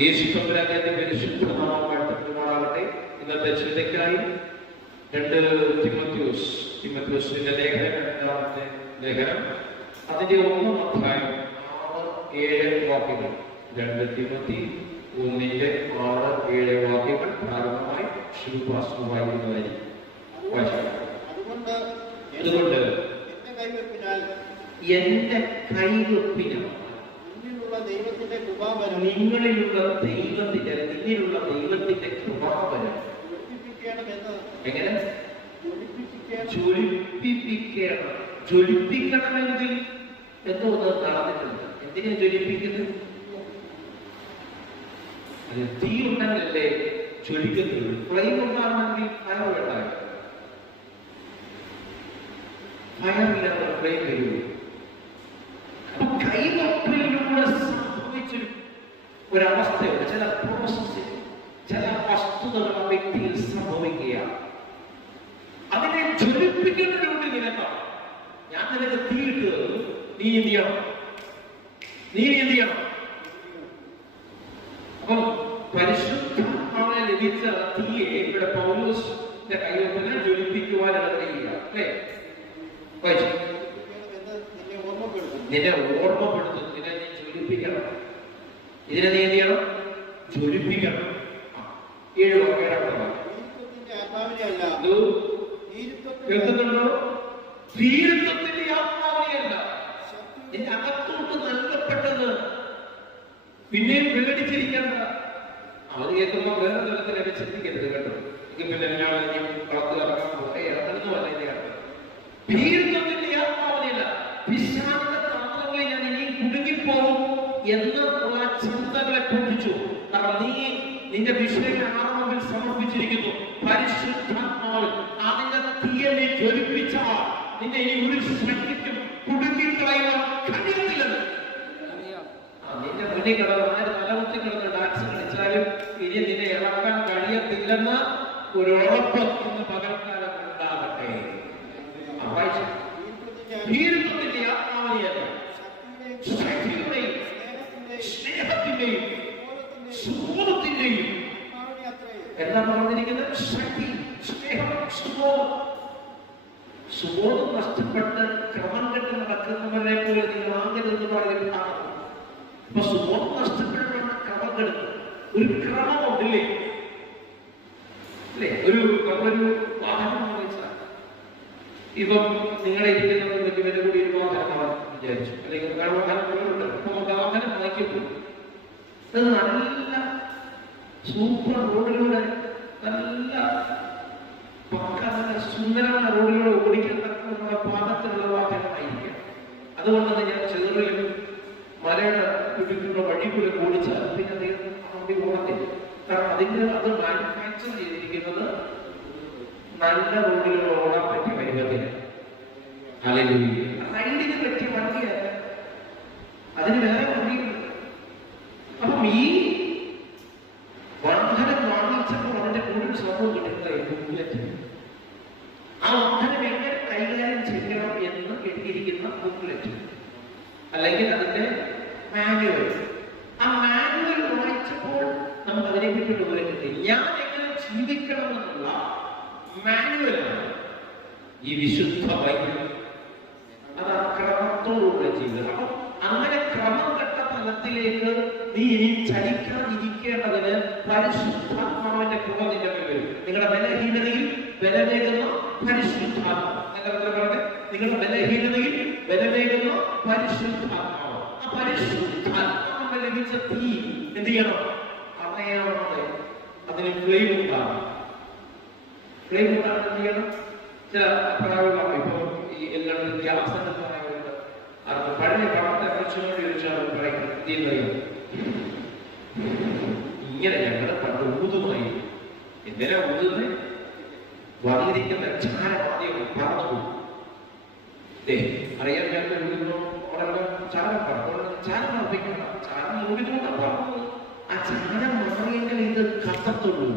യേശു തമ്പുരാന്റെ പരിശുദ്ധനാമം വാഴ്ത്തപ്പെടുമാറാകട്ടെ. ഇന്നത്തെ ചിന്തയ്ക്കായി 2 തിമോഥെയോസിന്റെ ലേഖനം, 2-ാമത്തെ ലേഖനം, അതിന്റെ 1-ാം അധ്യായം 6-7 വാക്യങ്ങൾ. 2 തിമോത്തി 1-6-7 വാക്യങ്ങൾ പ്രാരംഭമായി ശുഭവാസന വായിക്കുന്നതായിരിക്കും. അതുകൊണ്ട് എന്റെ കൈവെപ്പിനാൽ നിന്നിലുള്ള ദൈവത്തിന്റെ കൃപാവരം എങ്ങനെ ജ്വലിപ്പിക്കണമെങ്കിൽ എന്തോ നടന്നിട്ടുണ്ട്. എന്തിനാ ജ്വലിപ്പിക്കുന്നത്? തീ ഉണ്ടെങ്കിലല്ലേ ജ്വലിക്കത്തുള്ളൂ. ഫ്ലെയിം ഉണ്ടാകണമെങ്കിൽ ഫയർ വേണ്ടായോ? ഫയറില്ലാതെ ഫ്ലെയിം വരുള്ളൂ. അപ്പൊ കൈവപ്പിലൂടെ സംഭവിച്ചൊരു ഒരവസ്ഥയുണ്ട്. ചില പ്രോസസ്സിൽ ചില വസ്തുതകൾ ആ വ്യക്തിയിൽ സംഭവിക്കുകയാണ്. അതിനെ ജ്വലിപ്പിക്കുന്നതിനുണ്ട് നിനക്കാണ്. ഞാൻ നിനക്ക് തീയിട്ട് നീ എന്ത് ചെയ്യണം? അപ്പൊ പരിശുദ്ധാത്മാവിനെ ലഭിച്ച തീയെ ഇവിടെ പൗലോസിന്റെ കൈവപ്പിനെ ജ്വലിപ്പിക്കുവാനാണ് കഴിയുക. അല്ലേ? നിന്നെ ഓർമ്മപ്പെടുത്തും. നിന്നെ നീ ജ്വലിപ്പിക്കണം. ഇതിനെ നീ എന്ത് ചെയ്യണം? ജ്വലിപ്പിക്കണം. 7 വാക്യങ്ങളുണ്ടോ? കേൾക്കുന്നുണ്ടോ? ഭീരുത്വത്തിന്റെ ആത്മാവിനെയല്ല, നിന്റെ അകത്തോട്ട് നൽകപ്പെട്ടത്. പിന്നെയും പേടിച്ചിരിക്കേണ്ട. അത് കേൾക്കുമ്പോൾ വേറെ തലത്തിലൊക്കെ ചിന്തിക്കരുത് കേട്ടോ. പിന്നെ ഞാൻ വളർത്തിറങ്ങാൻ പോകുന്നതല്ല. ഭീരുത്വത്തിന്റെ ആത്മാവിനെയല്ല, പിശാചിന്റെ തന്ത്രങ്ങളിൽ ഞാൻ ഇനി കുടുങ്ങിപ്പോകും എന്നുള്ള ചിന്തകളെ പൊട്ടിച്ചു. കാരണം നീ നിന്റെ വിഷയങ്ങൾ ആത്മാവിൽ സമർപ്പിച്ചിരിക്കുന്നു. പരിശുദ്ധാത്മാവിൽ അതിന്റെ തീയനെ ജ്വലിപ്പിച്ചാൽ നിന്നെ ഇനി ഒരു ശക്തിക്കും കുടുങ്ങിക്കളയുവാൻ കഴിയത്തില്ലെന്ന്. നിന്റെ മുന്നിൽ കിടന്ന് തലകുത്തി കിടന്ന് ഡാൻസ് കളിച്ചാലും ഇനി നിന്നെ ഇളക്കാൻ കഴിയത്തില്ലെന്ന് ഒരു ഉറപ്പ് ഇന്ന് പകർക്കാലം ഉണ്ടാകട്ടെ. ഭീരുത്വത്തിന്റെ ആത്മാവിനെയല്ല, ശക്തിയുടെയും സ്നേഹത്തിന്റെയും സുബോധത്തിന്റെയും എന്താണ് പറഞ്ഞിരിക്കുന്നത്? ശക്തി, സ്നേഹം, സുബോധം നഷ്ടപ്പെട്ട് ക്രമം കെട്ട് നടക്കുന്നവരെ പോലെ നിങ്ങൾ ആകരുതെന്ന് പറയുന്നതാണ്. അപ്പൊ സുബോധം നഷ്ടപ്പെട്ടുള്ള ക്രമം കെടുത്ത് ഒരു ക്രമമുണ്ടല്ലേ? അല്ലേ? ഒരു വാഹനം വെച്ചാൽ ഇപ്പം നിങ്ങളെ ഇരിക്കുന്നത് വില കൂടി ഒരു വാഹനമാണ് വിചാരിച്ചു, അല്ലെങ്കിൽ വാഹനം വാങ്ങിക്കപ്പെട്ടു. അത് നല്ല സൂപ്പർ റോഡിലൂടെ നല്ല സുന്ദരമായ റോഡിലൂടെ ഓടിക്കാൻ തക്കുന്ന പാദത്തിലുള്ള വാഹനമായിരിക്കാം. അതുകൊണ്ടാണ് ഞാൻ ചെറുറിലും മലയുടെ ചുറ്റുള്ള വഴി കൂടെ ഓടിച്ചാൽ പിന്നെ അദ്ദേഹം വണ്ടി ഓടത്തില്ല. കാരണം അത് മാനുഫാക്ചർ ചെയ്തിരിക്കുന്നത് നല്ല റോഡിലൂടെ ഓടാൻ പറ്റിയ വൈകല്യം. അതിന് പറ്റിയ വണ്ടിയല്ല, അതിന് വേറെ വണ്ടിയുണ്ട്. അപ്പം ഈ വാഹനം വാങ്ങിച്ചപ്പോൾ അവന്റെ കൂടുതൽ സംഭവം കിട്ടുന്നത് ആ വാഹനം എങ്ങനെ കൈകാര്യം ചെയ്യണം എന്ന് എഴുതിയിരിക്കുന്ന ബുക്ക്ലെറ്റ് അല്ലെങ്കിൽ അതിന്റെ മാനുവൽ. ആ മാനുവൽ വായിച്ചപ്പോൾ നമുക്ക് അതിനെ പറ്റിയുള്ള വിവരം കിട്ടി. ഞാൻ എങ്ങനെ ജീവിക്കണം എന്നുള്ള മാനുവലാണ് ഈ വിശുദ്ധ ബൈബിൾ. അത് ക്രമത്തോടുകൂടെ ജീവിതം. അപ്പൊ അങ്ങനെ ക്രമം കെട്ട തലത്തിലേക്ക് നീ ഇനി ചലിക്കാതിരിക്കേണ്ടതിന് പരിശുദ്ധാത്മാവിന്റെ കൃപ നിന്റെ മേൽ വരും. നിങ്ങളുടെ ബലഹീനതയിൽ ബലമേകുന്ന പരിശുദ്ധാത്മാവ്. നിങ്ങളുടെ ബലഹീനതയിൽ ബലമേകുന്ന പരിശുദ്ധാത്മാവ്. ആ പരിശുദ്ധാത്മാവ് ലഭിച്ച തീ എന്ത് ചെയ്യണം? അണയാതെ അതിന് ഫ്ലെയിം ഉണ്ടാകും. ഫ്ലെയിം ഉണ്ടാകാൻ എന്ത് ചെയ്യണം? ചില പ്രായമാണ്. ഇപ്പൊ ഈ എല്ലാവരും ഗ്യാസ് എന്ന് പറയുന്നത് പഴയ പണത്തെ കുറിച്ചുകൊണ്ട് ചോദിച്ചാൽ പറയും എന്ത് ഇങ്ങനെ ഞങ്ങളുടെ പണ്ട് ഊതുമായി. എന്തിനാ ഊതുന്നത്? വന്നിരിക്കുന്ന ചാരമാദ്യം പറഞ്ഞു അറിയാൻ ഞങ്ങൾ എഴുതുന്നു. ചാരം ചാരം അർപ്പിക്കണം. ചാരം ഊതിക്കൊണ്ടാണ് പറഞ്ഞത്. ആ ചാരം മാറിയെങ്കിൽ ഇത് കത്തത്തുള്ളൂ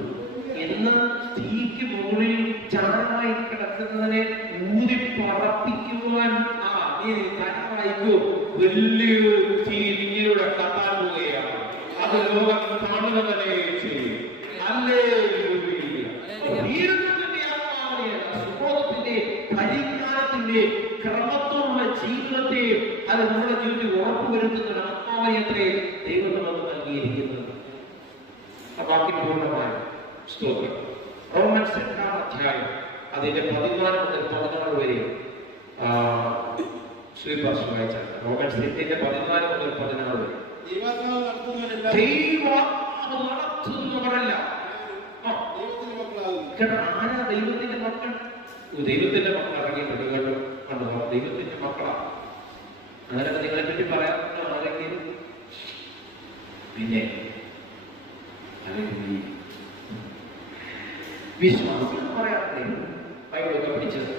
എന്ന് തീക്ക് മുകളിൽ ചാരമായി കിടക്കുന്നതിനെ ഊതി പറപ്പിക്കുവാൻ വലിയൊരു തീ നിങ്ങളുടെ കത്താൻ പോവുകയാണ്. അത് ലോകം കാണുന്നവരെ ചെയ്യും. ഹല്ലേലൂയ. വീരത്വത്തിന്റെ ആത്മാവിനെയാണ്, സുബോധത്തിന്റെ പരിജ്ഞാനത്തിന്റെ ക്രമത്തോടുള്ള ജീവിതത്തെ അത് നമ്മുടെ ജീവിതത്തിൽ ഉറപ്പുവരുത്തുന്ന ആത്മാവിനെ ദൈവം നമുക്ക് നൽകിയിരിക്കുന്നത്. ആ വാക്കിന് പൂർണ്ണമായ സ്തോത്രം. റോമൻസ് 8-ാം അധ്യായം അതിന്റെ 14 മുതൽ 16 വരെ വായിച്ചാൽ റോമൻസ് 8-ന്റെ 14 മുതൽ 16 വരെ. ദൈവാത്മാവ് നടത്തുന്നവരല്ല. ആരാ ദൈവത്തിന്റെ മക്കൾ? ദൈവത്തിന്റെ മക്കൾ ഇറങ്ങിയിട്ടുണ്ട് കേട്ടോ. കണ്ടോ, ദൈവത്തിന്റെ മക്കളാണ്. അങ്ങനെയൊക്കെ നിങ്ങളെ പറ്റി പറയാറുണ്ടോ ആരെങ്കിലും? പിന്നെ വിശ്വാസം പറയാറില്ലേ? ബൈബിളൊക്കെ പഠിച്ചത്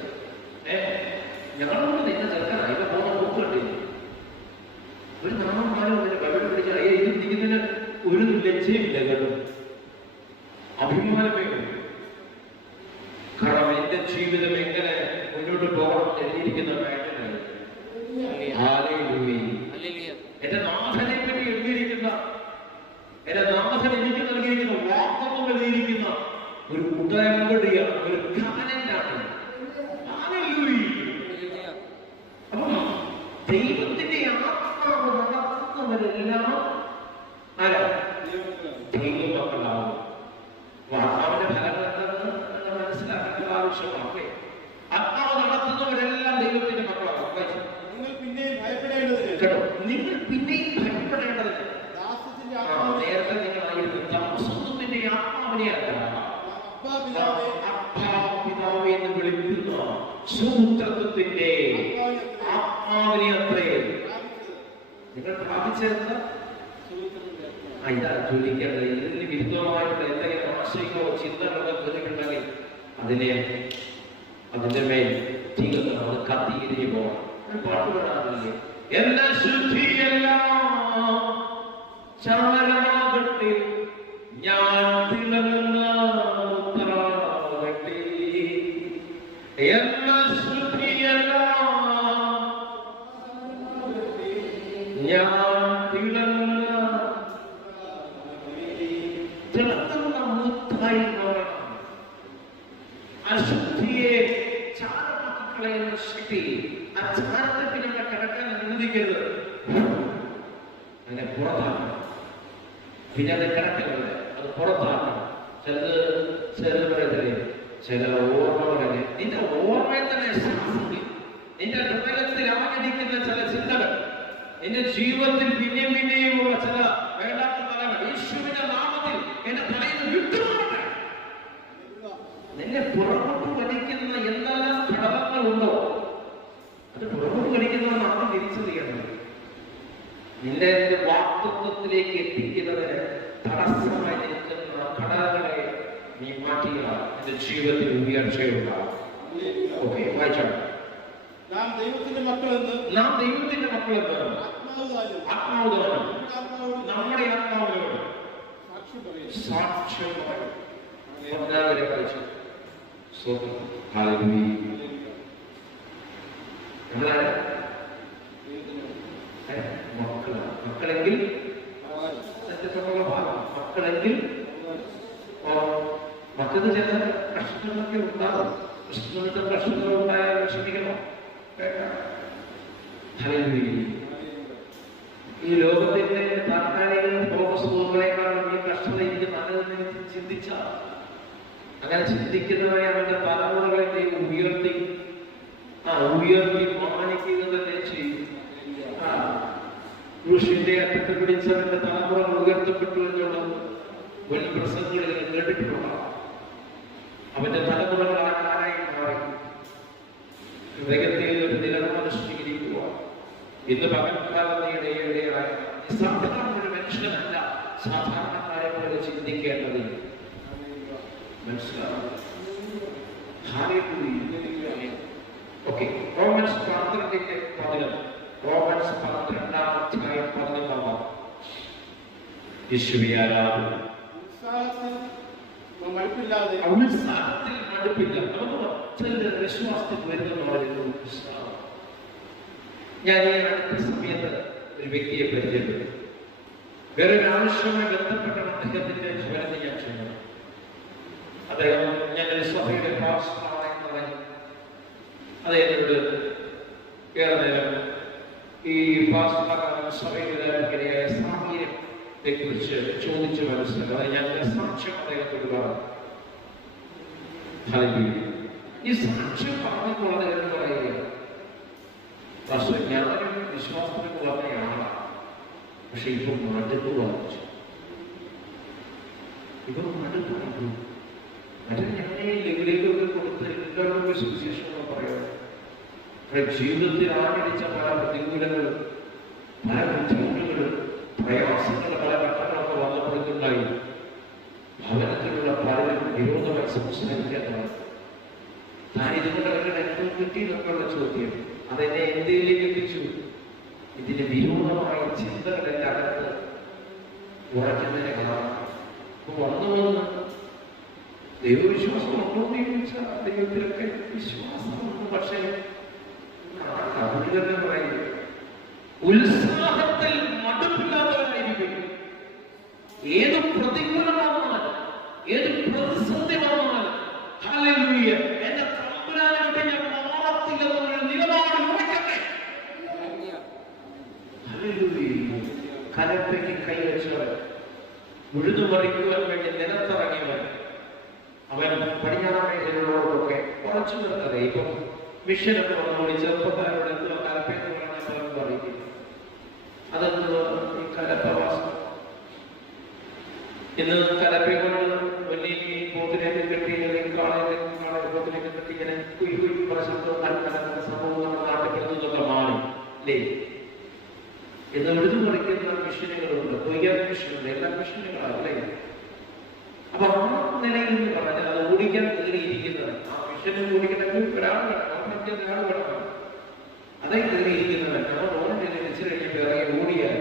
ഞങ്ങളോട് നിന്നെ ചേർക്കാനാ ഇവ പോകുന്ന നോക്കുന്നുണ്ട്. ഒരു നാമം മാനം ബൈബിൾ പഠിച്ചാൽ ഇത് ഇരിക്കുന്നതിന് ഒരു ലജ്ജയില്ല കേട്ടോ, അഭിമാനമേ. കാരണം എന്റെ ജീവിതം എങ്ങനെ മുന്നോട്ട് പോകണം എഴുതിയിരിക്കുന്ന പാറ്റേണാണ്. എന്റെ നാഥനെ പറ്റി എഴുതിയിരിക്കുന്ന, എന്റെ നാഥൻ എനിക്ക് നൽകിയിരിക്കുന്ന വാഗ്ദത്തം എഴുതിയിരിക്കുന്ന ഒരു ഉദാഹരണമാണ്, ഒരു കാലന്റാണ്. അപ്പൊ ദൈവത്തിന്റെ ആത്മാവ് നടത്തുന്നവരെല്ലാം ആരാ? ദൈവമക്കളാവും. ആത്മാവിന്റെ ഫലങ്ങൾ എന്താണെന്ന് മനസ്സിലാക്കേണ്ട ആവശ്യമാണ്. ആത്മാവ് നടത്തുന്നവരെല്ലാം ദൈവത്തിന്റെ മക്കളാവും. നിങ്ങൾ പിന്നെയും ഭയപ്പെടേണ്ടതിന് കേട്ടോ, നിങ്ങൾ പിന്നെയും ഭയപ്പെടേണ്ടതിന് നേരത്തെ നിങ്ങളായിരുന്നു ദാസത്വത്തിന്റെ ആത്മാവിനെയല്ല, പിതാവേ എന്ന് വിളിക്കുന്ന സൂത്രത്വത്തിന്റെ ആത്മാവിനെ അത്രേ നിങ്ങൾ പ്രാപിച്ചെന്ന് ഇതാ ചോദിക്കേണ്ടത്. ഇതിന് വിരുദ്ധമായിട്ടുള്ള എന്തെങ്കിലും ആശയങ്ങളോ ചിന്തകളോ കേട്ടിട്ടുണ്ടെങ്കിൽ അതിന്റെ മേൽ തീർന്നത് കത്തിയിലേ പോകണം. പാട്ടുപാടാറില്ലേ? എല്ലാ ശുദ്ധിയെല്ലാം ചാരമാകട്ടെ, ഞാൻ തിളങ്ങുന്ന ഉത്തരാകട്ടെ. എല്ലാ ശുദ്ധിയെല്ലാം ഞാൻ തിളങ്ങുന്ന മുത്തായി മാറണം. അശുദ്ധിയെ ചാരമാക്കി കളയുന്ന ശക്തി, ആ ചാരത്തെ പിന്നെ കിടക്കാൻ അനുവദിക്കരുത്. അതിനെ പുറത്താക്കണം. പിന്നെ അത് കിടക്കരുത്, അത് പുറത്താക്കണം. ചിലത് പറയത്തില്ലേ, ചില ഓർമ്മകളെ നിന്റെ ഓർമ്മയിൽ തന്നെ ശാസ്ത്രി, നിന്റെ ഹൃദയത്തിൽ ആഗ്രഹിക്കുന്ന ചില ചിന്തകൾ, നിന്റെ ജീവിതത്തിൽ പിന്നെയും പിന്നെയുമുള്ള ചില വേണ്ടാത്ത തലങ്ങൾ യേശുവിന്റെ നാമത്തിൽ എന്റെ തലയിൽ വിട്ടുമാറട്ടെ. നിന്നെ പുറകോട്ട് വലിക്കുന്ന എന്തെല്ലാം ഘടകങ്ങളുണ്ടോ അത് പുറകോട്ട് വലിക്കുന്നതെന്ന് ആദ്യം തിരിച്ചറിയണം. നിന്റെ വാക്തത്വത്തിലേക്ക് എത്തിക്കുന്നതിന് തടസ്സമായി നിൽക്കുന്ന ഘടകങ്ങളെ നീ മാറ്റിയ നിന്റെ ജീവിതത്തിൽ ഉയർച്ചയുണ്ടാകും. ഓക്കെ, വായിച്ചോ. നാം ദൈവത്തിന്റെ മക്കളെന്ന് ആത്മാവുദാനം നമ്മുടെ ആത്മാവിനോട് സാക്ഷ്യം പറയും. മക്കളെങ്കിൽ മക്കൾക്ക് ചില പ്രശ്നങ്ങളൊക്കെ ഉണ്ടാകും. പ്രശ്നങ്ങൾ ഉണ്ടായാൽ ക്ഷമിക്കണം. ഈ ലോകത്തിന്റെ താൽക്കാലിക ഫോക്കസുകളെക്കാളും ഈ കഷ്ടത എനിക്ക് നല്ലതെന്ന് ചിന്തിച്ച, അങ്ങനെ ചിന്തിക്കുന്നവരെ അവന്റെ തലമുറകളെ ഉയർത്തി മാനിക്കുക തന്നെ ചെയ്യും. ഋഷിന്റെ അറ്റത്ത് പിടിച്ചവന്റെ തലമുറകൾ ഉയർത്തപ്പെട്ടു എന്നുള്ള വലിയ പ്രസംഗങ്ങളിൽ കേട്ടിട്ടുണ്ടാകും. അവന്റെ തലമുറകൾ ആരായി മാറി ഹൃദയത്തിൽ ഒരു നിലനിർമ്മ സ്വീകരിക്കുക. ഇന്ന് പകൽക്കാലയുടെ സാധാരണ ഒരു മനുഷ്യനല്ല സാധാരണക്കാരെ പോലെ ചിന്തിക്കേണ്ടത്. മനസ്സിലാവും. Okay, romance 12:11. റോമൻസ് 12-ാം അധ്യായം 11. യേശുവേ ആരാധന. ഉത്സാഹത്തിൽ മടുപ്പില്ല. ചിലർ വിശ്വാസത്തിൽ വരുന്ന ഞാൻ ഈ അടുത്ത സമയത്ത് ഒരു വ്യക്തിയെ പരിചയപ്പെട്ടു. വേറെ ഒരു ആവശ്യവുമായി ബന്ധപ്പെട്ടാണ് അദ്ദേഹത്തിന്റെ ജോലി ഞാൻ ചെയ്യുന്നത്. അദ്ദേഹം ഞങ്ങളുടെ സഭയുടെ പാസ്റ്ററാണ് എന്ന് പറഞ്ഞു. അദ്ദേഹത്തോട് ഏറെ നേരം ഈ പാസ്റ്ററാകാൻ സഭയിലെ സാഹചര്യത്തെ കുറിച്ച് ചോദിച്ചു മനസ്സിലാക്കി. അത് ഞങ്ങളുടെ സാക്ഷ്യം അദ്ദേഹത്തോട് പറഞ്ഞു. ഈ സാക്ഷ്യം പറഞ്ഞുള്ളത് എന്ന് പറയുകയാണ്, പക്ഷെ ഞാനൊരു വിശ്വാസത്തിന് വളർന്നയാളാണ്, പക്ഷെ ഇപ്പൊ മടുപ്പ് വാങ്ങിച്ചു. ഇപ്പൊ മടുപ്പ് കണ്ടു. മറ്റേ ഞങ്ങളെ ലെവലിലൊക്കെ കൊടുത്ത് എല്ലാവർക്കും സുവിശേഷം പറയുന്നത് ജീവിതത്തിൽ ആഞ്ഞടിച്ച പല പ്രതികൂലങ്ങളും പല ബുദ്ധിമുട്ടുകളും പ്രയാസങ്ങളും പല ഘട്ടങ്ങളൊക്കെ വന്നപ്പോഴേക്കുണ്ടായി ഭവനത്തിലുള്ള പലരും വിരോധമായി സംസാരിക്കാത്തതാണ്. താൻ ഇതുകൊണ്ടൊക്കെ എന്തോ കിട്ടിയെന്നൊക്കെയുള്ള ചോദ്യം അതെന്നെ എന്തിലേക്ക് എത്തിച്ചു? ഇതിന് വിരോധമായ ചിന്തകളെല്ലാം അകത്ത് ഉറക്കുന്നതിനെ കാണാം. അപ്പൊ വന്നു വന്ന് ദൈവവിശ്വാസം ഉണ്ടോ എന്ന് ചോദിച്ചാൽ ദൈവത്തിലൊക്കെ വിശ്വാസമുണ്ട്, പക്ഷേ കവിതന്നെ പറയുന്നത് ഉത്സാഹത്തിൽ മടുപ്പില്ലാത്തവരായിരിക്കും. ഏത് പ്രതികൂലം വന്നാൽ, ഏത് പ്രതിസന്ധി വന്നാൽ ഹല്ലേലൂയ എന്റെ തമ്പുരാനെ വിട്ട് ഞാൻ മാറത്തില്ലെന്നുള്ള നിലപാട് ഉറക്കട്ടെ. ഹല്ലേലൂയ. കലപ്പയ്ക്ക് കൈവച്ചവൻ, ഉഴുതുമറിക്കുവാൻ വേണ്ടി നിലത്തിറങ്ങിയവൻ, അവൻ പടിഞ്ഞാറേതിലുള്ളവർക്കൊക്കെ കുറച്ചു നിർത്തത്. ഇപ്പം മിഷനൊക്കെ വന്നോളി ചെറുപ്പക്കാരോട് എന്തോ കലപ്പെന്ന് പറഞ്ഞാൽ പലരും പറയില്ല. അതെന്തോ ഈ കലപ്പവാസം. ഇന്ന് കലപ്പയെ കൊണ്ട് വലിയ പോത്തിലേക്ക് കെട്ടി, അല്ലെങ്കിൽ കാളയെ പോത്തിലേക്ക് കെട്ടി ഇങ്ങനെ കുയി പല ശബ്ദവും സംഭവം നാട്ടിൽ മാറി അല്ലേ? ഇന്ന് ഉഴുതു മറിക്കുന്ന മിഷനുകളുണ്ട്, കൊയ്യാൻ മിഷനുണ്ട്, എല്ലാ മിഷനുകളാണ് അല്ലേ? അപ്പൊ ആ നിലയിൽ നിന്ന് പറഞ്ഞാൽ അത് ഓടിക്കാൻ കയറിയിരിക്കുന്നത്, ആ മിഷനെ ഓടിക്കണമെങ്കിൽ ഒരാൾ വേണം, ഒരാൾ വേണം. അതേ കയറിയിരിക്കുന്നവൻ നമ്മൾ ഓടി വെച്ച് കഴിഞ്ഞിട്ട് ഇറങ്ങി ഓടിയാൽ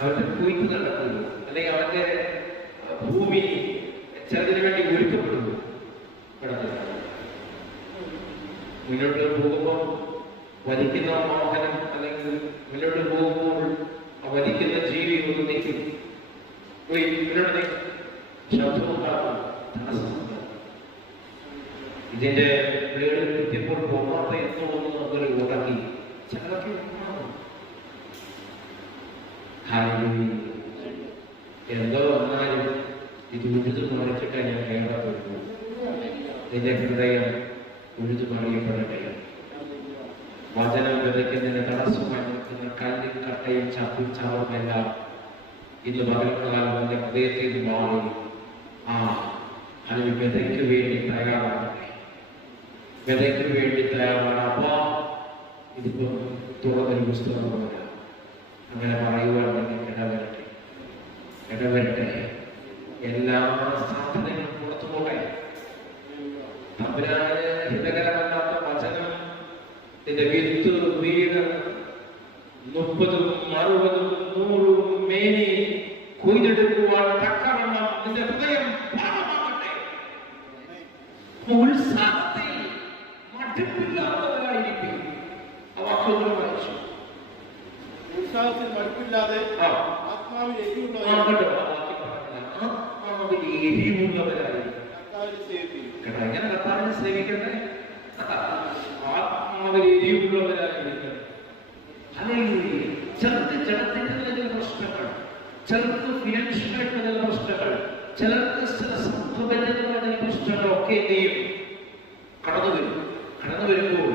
അവന്റെ കുയ്ക്ക് നടക്കുന്നു, അല്ലെങ്കിൽ അവന്റെ ഭൂമി ചിലതിനു വേണ്ടി ഒരുക്കപ്പെടുന്നു. മുന്നോട്ട് പോകുമ്പോൾ വലിക്കുന്ന വാഹനം അല്ലെങ്കിൽ മുന്നോട്ട് പോകുമ്പോൾ ആ വലിക്കുന്ന ജീവി ഒന്ന് നീക്കും, ശബ്ദമുണ്ടാകും, തടസ്സമുണ്ടാകും. ഇതിന്റെ ബ്ലേഡ് കൃത്യപ്പോൾ പോകാത്ത എന്നുള്ളൊന്ന് നമുക്കൊരു ഉടക്കി ചിലതൊക്കെ ഉണ്ടാകും. എന്തോ വന്നാലും ഇത് ഉഴുതു മറിച്ചിട്ട് ഞാൻ കേരള പോകും. നിന്റെ ഹൃദയം ഉഴുതു മറിയപ്പെടട്ടെ. വചനം വിതയ്ക്കുന്നതിന് തടസ്സമായി നിൽക്കുന്ന കല്ലും കട്ടയും ചപ്പും ചാവുമെല്ലാം ഇന്ന് പകൽക്കാലം എന്റെ ഹൃദയത്തിൽ മാറി അതിന് വിതയ്ക്ക് വേണ്ടി തയ്യാറാകട്ടെ, വിതയ്ക്ക് വേണ്ടി തയ്യാറാണ്. അപ്പാ ഇതിപ്പോ തുറന്നൊരു പുസ്തകം പോലെ അങ്ങനെ പറയുവാൻ വേണ്ടി ഇടവരട്ടെ. എല്ലാ സാധനങ്ങളും പുറത്തു പോകെ. തമ്പുരാന് ഹിതകരമല്ലാത്ത വചനം നിന്റെ വിത്ത് വീട് 30, 60, 100 മേനി കൊയ്തെടുക്കുവാൻ തക്കവണ്ണം നിന്റെ ഹൃദയം ഭാഗമാകട്ടെ. ഉത്സാഹത്തിൽ മടുപ്പില്ലാത്തവരായിരിക്കും. ആ വാക്കുകൾ വായിച്ചു. ഉത്സാഹത്തിൽ മടുപ്പില്ലാതെ ആത്മാവിൽ എരിവുള്ളവരായിരിക്കും. എങ്ങനെ കർത്താവിനെ സേവിക്കട്ടെ? ആത്മാവിൽ എരിവുള്ളവരായിരിക്കും. ചിലർക്ക് ജനത്തിന്റെ പ്രശ്നങ്ങൾ, ചിലർക്ക് ഫിനാൻഷ്യലായിട്ട് ചില പ്രശ്നങ്ങൾ, ചിലർക്ക് ചില സംഭവങ്ങളുടെ പ്രശ്നങ്ങളൊക്കെ എന്ത് ചെയ്യും? കടന്നു വരുമ്പോൾ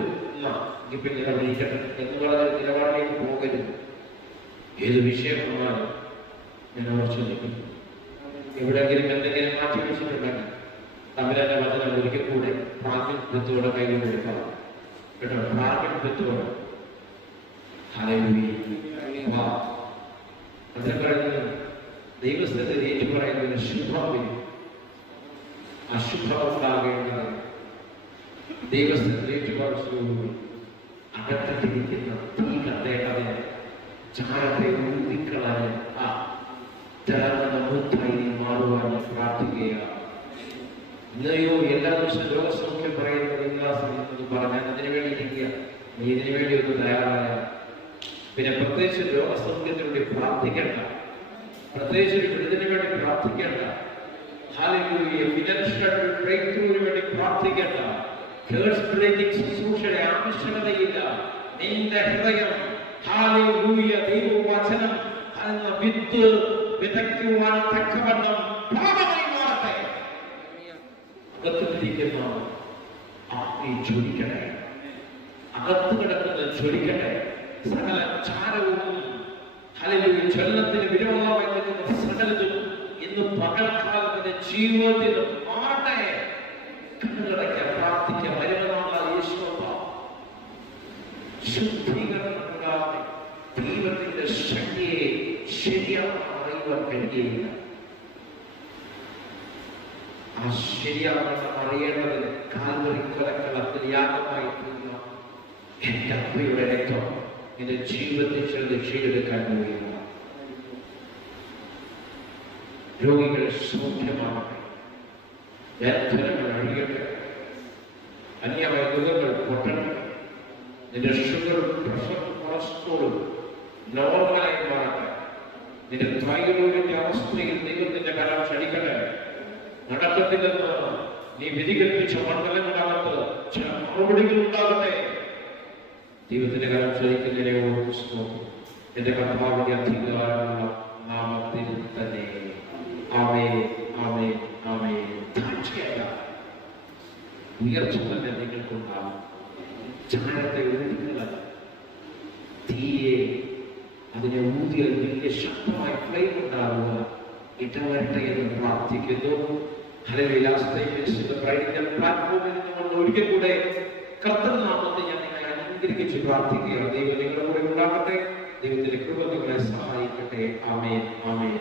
ഇപ്പം നിലവിളിക്കട്ടെ എന്ന് പറഞ്ഞ നിലപാടിലേക്ക് പോകരുത്. ഏത് വിഷയം വന്നാലും ഞാൻ ഉറച്ചു നിൽക്കും. എവിടെയെങ്കിലും എന്തെങ്കിലും മാറ്റി വെച്ചിട്ടുണ്ടെങ്കിൽ തമ്മിലെന്നെ വചനം ഒരിക്കൽ കൂടെ പ്രാഗൽഭ്യത്തോടെ കൈകൊണ്ട് എടുക്കണം കേട്ടോ. പ്രാഗൽഭ്യത്തോടെ ദൈവസ്ഥത്തെ ഏറ്റു പറയുന്നതിന് ശുഭം അശുഭം ഉണ്ടാകേണ്ടത് ദൈവസ്ഥത്തെ ഏറ്റുപറച്ചു അകത്തിരിക്കുന്ന തീ കത്തേണ്ടതിന് ചാരത്തെ ഊതിക്കളാൻ മുത്തായി മാറുവാൻ പ്രാർത്ഥിക്കുകയാണ്. ഇന്നയോ എല്ലാ ദിവസവും രോഗസൗഖ്യം പറയുന്നത് പറഞ്ഞാൽ അതിനു വേണ്ടി ഇരിക്കുക. നീ ഇതിനു വേണ്ടി ഒന്ന് തയ്യാറായ പിന്നെ പ്രത്യേകിച്ച് രോഗസൗഖ്യത്തിന് വേണ്ടി പ്രാർത്ഥിക്കേണ്ട, പ്രത്യേകിച്ച് ഒരു വിടുതലിന് വേണ്ടി പ്രാർത്ഥിക്കേണ്ട, ഹല്ലേലൂയ, ഫിനാൻഷ്യൽ ബ്രേക്ക് ത്രൂവിന് വേണ്ടി പ്രാർത്ഥിക്കേണ്ട, കേഴ്സ് ബ്രേക്കിംഗ് ശുശ്രൂഷയുടെ ആവശ്യകതയില്ല. നിന്റെ ഹൃദയം ഹല്ലേലൂയ ദൈവവചനം എന്ന വിത്ത് വിതയ്ക്കുവാൻ തക്കവണ്ണം പാപമായി മാറട്ടെ. അകത്തിരിക്കുന്ന ആത്മീയ ജ്വലിക്കട്ടെ, അകത്ത് കിടക്കുന്നത് ജ്വലിക്കട്ടെ. സകല ചാരവും ഹല്ലേലൂയ ജ്വലനത്തിന് വിരോധമായി നിൽക്കുന്ന സകലതും ഇന്ന് പകൽക്കാലത്തിന്റെ ജീവിതത്തിൽ മാറട്ടെ. കണ്ണുകളടയ്ക്കാൻ പ്രാർത്ഥിക്കാൻ വരുന്നതാണ് യേശുവ. ശുദ്ധീകരണം കൂടാതെ ദൈവത്തിന്റെ ശക്തിയെ ശരിയായി അറിയുവാൻ കഴിയുകയില്ല. ആ ശരിയാണെന്ന് അറിയേണ്ടതിന് കാൽവരി കൊലക്കളത്തിൽ യാഗമായി തീർന്ന എന്റെ അപ്പയുടെ രക്തം എന്റെ ജീവിതത്തിൽ ചെന്ന് ചെയ്തെടുക്കാൻ കഴിയുക. രോഗികൾ സൗഖ്യമാകട്ടെ, വേദനകൾ അഴിയട്ടെ, അന്യവൈദ്യുതങ്ങൾ പൊട്ടണമേ. നിന്റെ ഷുഗറും പ്രഷറും കൊളസ്ട്രോളും നോർമലായി മാറട്ടെ. നിന്റെ തൈറോയിഡിന്റെ അവസ്ഥയിൽ ദൈവത്തിന്റെ കരം ക്ഷണിക്കട്ടെ. നടക്കത്തിൽ നിന്ന് നീ വിധികൽപ്പിച്ച മണ്ഡലങ്ങളകത്ത് ചില മറുപടികൾ ഉണ്ടാകട്ടെ. ദൈവത്തിന്റെ കരം ക്ഷണിക്കുന്നതിനെ ഓർമ്മിച്ചു. എന്റെ കർത്താവിന്റെ അധികാരമുള്ള നാമത്തിൽ തന്നെ ആമേൻ, ആമേൻ, ആമേൻ. തീർച്ചയായും ഉയർച്ച തന്നെ നിങ്ങൾക്കുണ്ടാകും. ചാരത്തെ ഊതുന്നത് തീയെ അതിനെ ഊതിയാൽ വലിയ ശക്തമായ ഫ്ലെയിം ഉണ്ടാവുക. ഇടവരട്ടെ എന്ന് പ്രാർത്ഥിക്കുന്നു. പ്ലാറ്റ്ഫോമിൽ നിന്നുകൊണ്ട് ഒരിക്കൽ കൂടെ കർത്തൃനാമത്തെ ഞാൻ നിങ്ങളെ അനുഗ്രഹിച്ച് പ്രാർത്ഥിക്കുക. ദൈവം നിങ്ങളുടെ കൂടെ ഉണ്ടാകട്ടെ. ദൈവത്തിന്റെ കൃപ നിങ്ങളെ സഹായിക്കട്ടെ. ആമേൻ, ആമേൻ.